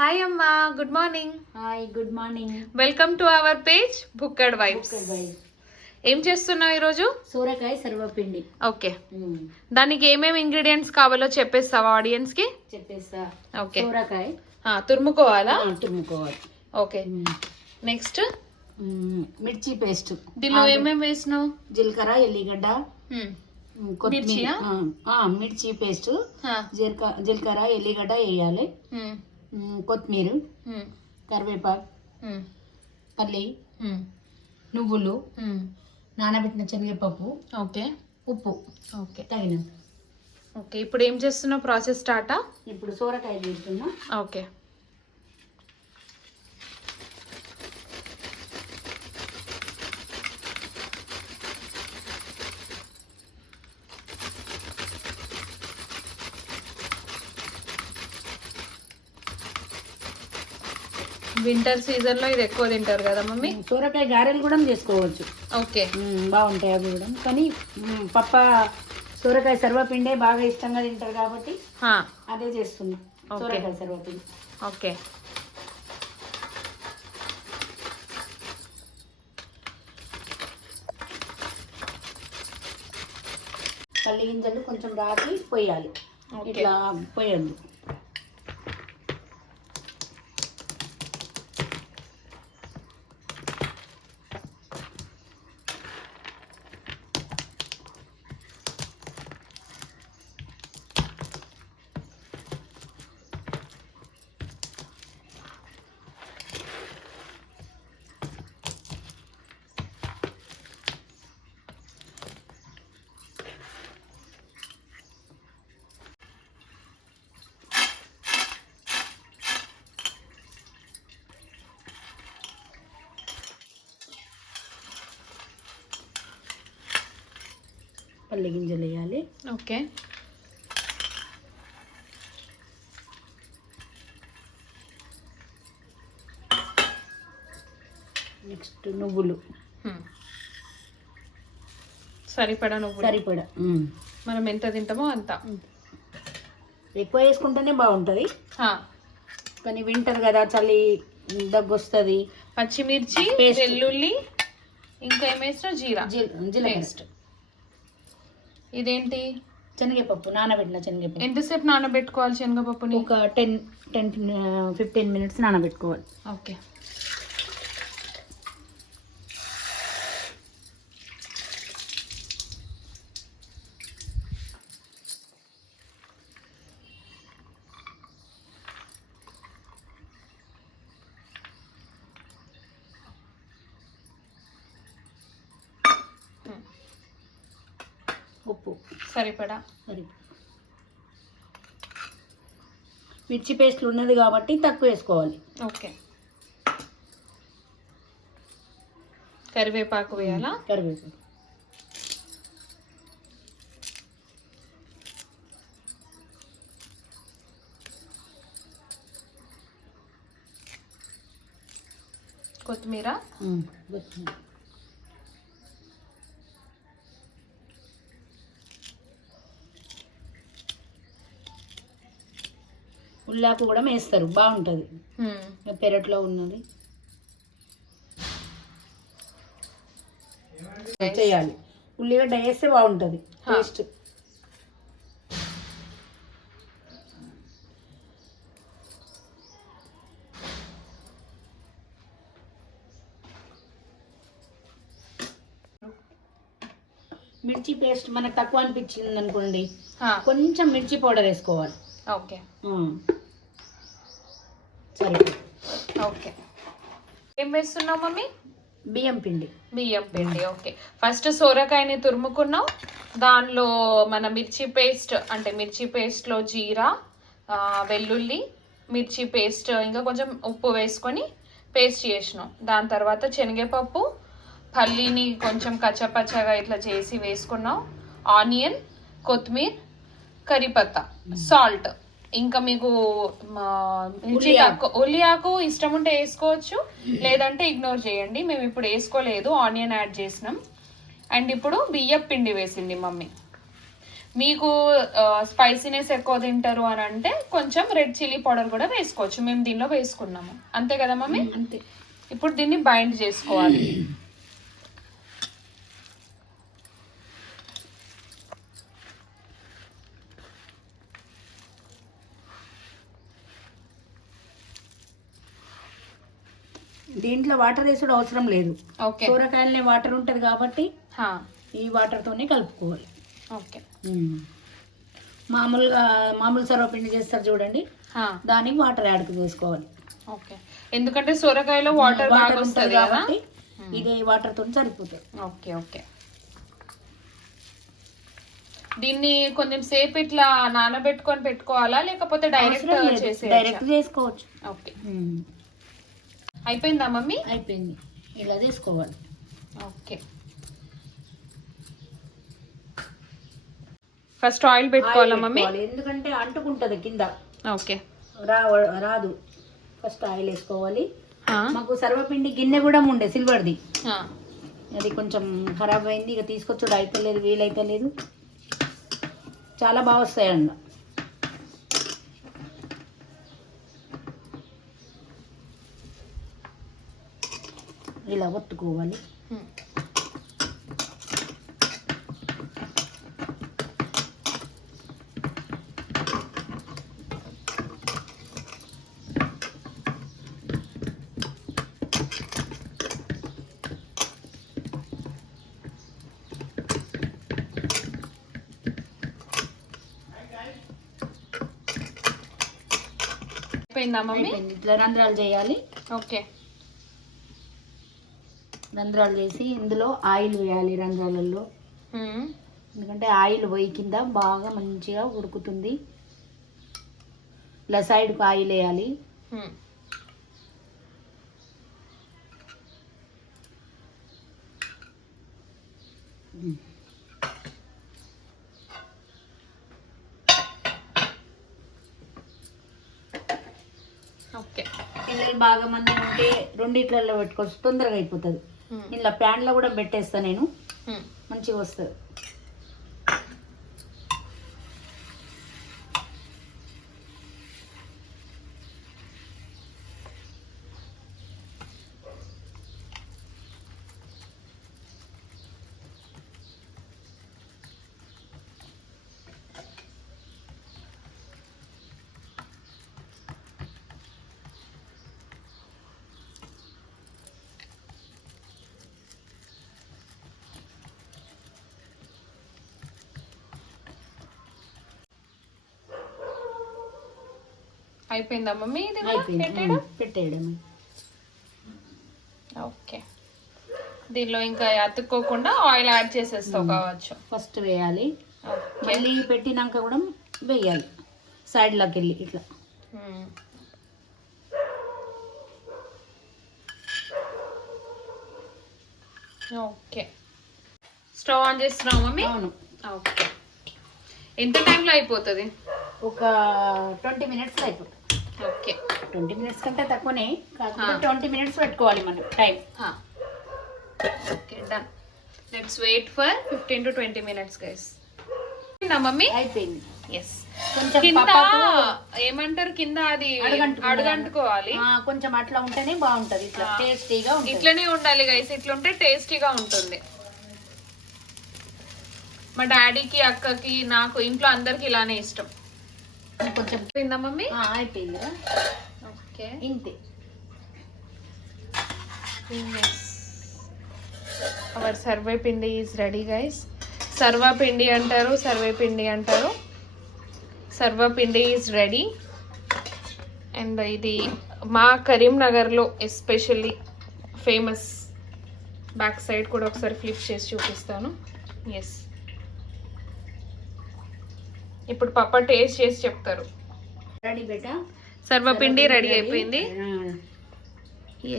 Hi అమ్మా, good morning. Hi, good morning. Welcome to our page Bukkad vibes. ఏం చేస్తున్నావు ఈరోజు? సోరకాయ సర్వపిండి. ఓకే, దానికి ఏమేమి ఇంగ్రీడియంట్స్ కావాలో చెప్పేస్తావా ఆడియన్స్ కి? చెప్పేస్తా. ఓకే, సోరకాయ తురుముకోవాలా? తురుముకోవాలి. ఓకే, నెక్స్ట్ మిర్చి పేస్ట్. దీనిలో ఏమేమి వేసినావు? జీలకర్ర, ఎల్లిగడ్డ, కొత్తిమీర, మిర్చి పేస్ట్, జీలకర్ర, ఎల్లిగడ్డ వేయాలి, కొత్తిమీర, కరివేపాకు, పల్లి, నువ్వులు, నానబెట్టిన శనగపప్పు, ఓకే, ఉప్పు, ఓకే తగినంత. ఓకే, ఇప్పుడు ఏం చేస్తున్నావు? ప్రాసెస్ స్టార్టా? ఇప్పుడు సోరకాయ చేస్తున్నా. ఓకే, వింటర్ సీజన్ లో ఇది ఎక్కువ తింటారు కదా మమ్మీ? సోరకాయ గారెలు కూడా చేసుకోవచ్చు. ఓకే, బాగుంటాయి అవి కూడా. కానీ పప్ప సోరకాయ సర్వపిండే బాగా ఇష్టంగా తింటారు కాబట్టి అదే చేస్తుంది. సోరకాయ సర్వపిండి. ఓకే, పల్లి గింజలు కొంచెం రాకి పోయాలి, ఇట్లా పోయద్దు. పల్లి గింజలు వేయాలి. ఓకే, నెక్స్ట్ నువ్వులు సరిపడా. నువ్వులు సరిపడా, మనం ఎంత తింటామో అంత. ఎక్కువ వేసుకుంటేనే బాగుంటుంది, కానీ వింటర్ కదా, చలి దగ్గు వస్తుంది. పచ్చిమిర్చి, వెల్లుల్లి, ఇంకా ఏమేసిన? జీరా, జీలకర్ర. ఇదేంటి? శనగపప్పు, నానబెట్టిన శనగపప్పు. ఎంతసేపు నానబెట్టుకోవాలి శనగపప్పుని? ఒక 10-15 మినిట్స్ నానబెట్టుకోవాలి. ఓకే, ఉప్పు సరిపడా. మిర్చి పేస్ట్ ఉన్నది కాబట్టి తక్కువ వేసుకోవాలి. ఓకే, కరివేపాకు వేయాలా? కరివేపాకు, కొత్తిమీర, ఉల్లాకు కూడా వేస్తారు, బాగుంటుంది. పెరట్లో ఉన్నది చేయాలి. ఉల్లిగడ్డ వేస్తే బాగుంటుంది టేస్ట్. మిర్చి పేస్ట్ మనకు తక్కువ అనిపించింది అనుకోండి, కొంచెం మిర్చి పౌడర్ వేసుకోవాలి. ఓకే, సరే. ఓకే, ఏం వేస్తున్నావు మమ్మీ? బియ్యం పిండి. బియ్యం పిండి. ఓకే, ఫస్ట్ సోరకాయని తురుముకున్నావు, దానిలో మన మిర్చి పేస్ట్, అంటే మిర్చి పేస్ట్లో జీరా, వెల్లుల్లి, మిర్చి పేస్ట్, ఇంకా కొంచెం ఉప్పు వేసుకొని పేస్ట్ చేసినావు. దాని తర్వాత శనగపప్పు, పల్లీని కొంచెం కచ్చపచ్చగా ఇట్లా చేసి వేసుకున్నావు, ఆనియన్, కొత్తిమీర, కరిపత్తా, సాల్ట్, ఇంకా మీకు ఉల్లి ఆకు ఇష్టం ఉంటే వేసుకోవచ్చు, లేదంటే ఇగ్నోర్ చేయండి. మేము ఇప్పుడు వేసుకోలేదు, ఆనియన్ యాడ్ చేసినాం. అండ్ ఇప్పుడు బియ్యం పిండి వేసింది మమ్మీ. మీకు స్పైసీనెస్ ఎక్కువ తింటారు అని అంటే కొంచెం రెడ్ చిల్లీ పౌడర్ కూడా వేసుకోవచ్చు. మేము దీనిలో వేసుకున్నాము. అంతే కదా మమ్మీ? అంతే. ఇప్పుడు దీన్ని బైండ్ చేసుకోవాలి. దీంట్లో వాటర్ వేసుడు అవసరం లేదు. ఓకే. సోరకాయలనే వాటర్ ఉంటుంది కాబట్టి ఈ వాటర్తోనే కలుపుకోవాలి. ఓకే. మామూలు సర్వపిండి చేస్తారు చూడండి, దానికి వాటర్ యాడ్ చేసుకోవాలి. ఓకే. ఎందుకంటే సొరకాయలో వాటర్ బాగా వస్తుంది కాబట్టి ఇదే వాటర్ తో సరిపోతుంది. ఓకే. ఓకే. దీన్ని కొంచెం సేపు ఇట్లా నానబెట్టుకొని పెట్టుకోవాలా లేకపోతే డైరెక్ట్ చేసుకోవచ్చు? ఓకే. అయిపోయిందా మమ్మీ? అయిపోయింది. ఇలా చేసుకోవాలి. ఓకే. ఫస్ట్ ఆయిల్ పెట్టుకోవాలా మమ్మీ? ఎందుకంటే అంటుకుంటది కింద. ఓకే. రాదు. ఫస్ట్ ఆయిల్ వేసుకోవాలి. మాకు సర్వపిండి గిన్నె కూడా ఉండే సిల్వర్ది, అది కొంచెం ఖరాబ్ అయింది. ఇక తీసుకొచ్చుడు అయితలేదు, వీలైతలేదు. చాలా బాగా వస్తాయి అన్న. ఇలా ఒత్తుకోవాలి. అయిపోయిందా మమ్మీ? ఇట్లా రంధ్రాలు చేయాలి. ఓకే. రంధ్రాలు చేసి ఇందులో ఆయిల్ వేయాలి రంధ్రాలలో. ఎందుకంటే ఆయిల్ పోయి కింద బాగా మంచిగా ఉడుకుతుంది. ఇలా సైడ్కి ఆయిల్ వేయాలి. ఓకే. పిల్లలు బాగా మంది ఉంటే రెండిట్లలో పెట్టుకోవచ్చు, తొందరగా అయిపోతుంది. ఇలా ప్యాన్లో కూడా పెట్టేస్తా నేను, మంచిగా వస్తుంది. అయిపోయిందా మమ్మీ? పెట్టేయడం. ఓకే. దీనిలో ఇంకా అతుక్కోకుండా ఆయిల్ యాడ్ చేసేస్తావు కావచ్చు. ఫస్ట్ వేయాలి, మళ్ళీ పెట్టినాక కూడా వేయాలి సైడ్లోకి వెళ్ళి ఇట్లా. ఓకే. స్టవ్ ఆన్ చేస్తున్నావు మమ్మీ? అవును. ఓకే. ఎంత టైంలో అయిపోతుంది? ఒక 20 మినిట్స్లో అయిపోతుంది. ఓకే. 20 మినిట్స్ కంటే తక్కువనే, కాకపోతే 20 మినిట్స్ పెట్టుకోవాలి మనం time. Okay, done. Let's wait for 15 to 20 minutes guys. Mummy అయిపోయింది. ఎస్. కొంచెం కింద ఏమంటారు, కింద అది అడుగంటుకోవాలి. కొంచెం అట్లా ఉంటేనే బాగుంటది, ఇట్లా టేస్టీగా. ఇట్లనే ఉండాలి గైస్, ఇట్లుంటే టేస్టీగా ఉంటుంది. మా డాడీకి, అక్కకి, నాకు, ఇంట్లో అందరికి ఇలానే ఇష్టం. కొంచెం అయిపోయిందా మమ్మీ? అయిపోయింది. ఓకే, ఇంతే. Our sarvepindi is ready guys. Sarvapindi అంటారు, సర్వేపిండి అంటారు. సర్వపిండి ఈజ్ రెడీ. అండ్ ఇది మా కరీంనగర్లో ఎస్పెషల్లీ ఫేమస్. బ్యాక్ సైడ్ కూడా ఒకసారి ఫ్లిప్ చేసి చూపిస్తాను. ఎస్, ఇప్పుడు పప్ప టేస్ట్ చేసి చెప్తారు. రెడీ బేటా, సర్వపిండి రెడీ అయిపోయింది.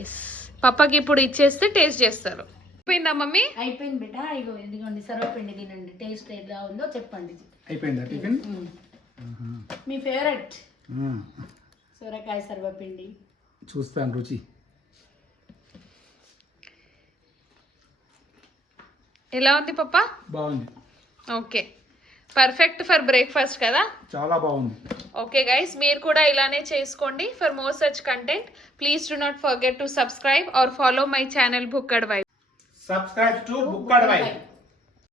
ఎస్, పప్పకి ఇప్పుడు ఇచ్చేస్తే టేస్ట్ చేస్తారు. అయిపోయిందా మమ్మీ? అయిపోయింది బేటా. ఇగో ఇదిగోండి సర్వపిండి, తినండి. టేస్ట్ ఎలా ఉందో చెప్పండి. అయిపోయిందా టిఫిన్? మీ ఫేవరెట్ సొరకాయ సర్వపిండి. చూస్తాను రుచి. ఎలా ఉంది పప్ప? బాగుంది. ఓకే, పర్ఫెక్ట్ ఫర్ బ్రేక్ఫాస్ట్ కదా. చాలా బాగుంది. ఓకే గైస్, మీరు కూడా ఇలానే చేసుకోండి. For more such content please do not forget to subscribe or follow my channel Bukkad vibe. Subscribe to Bukkad vibe.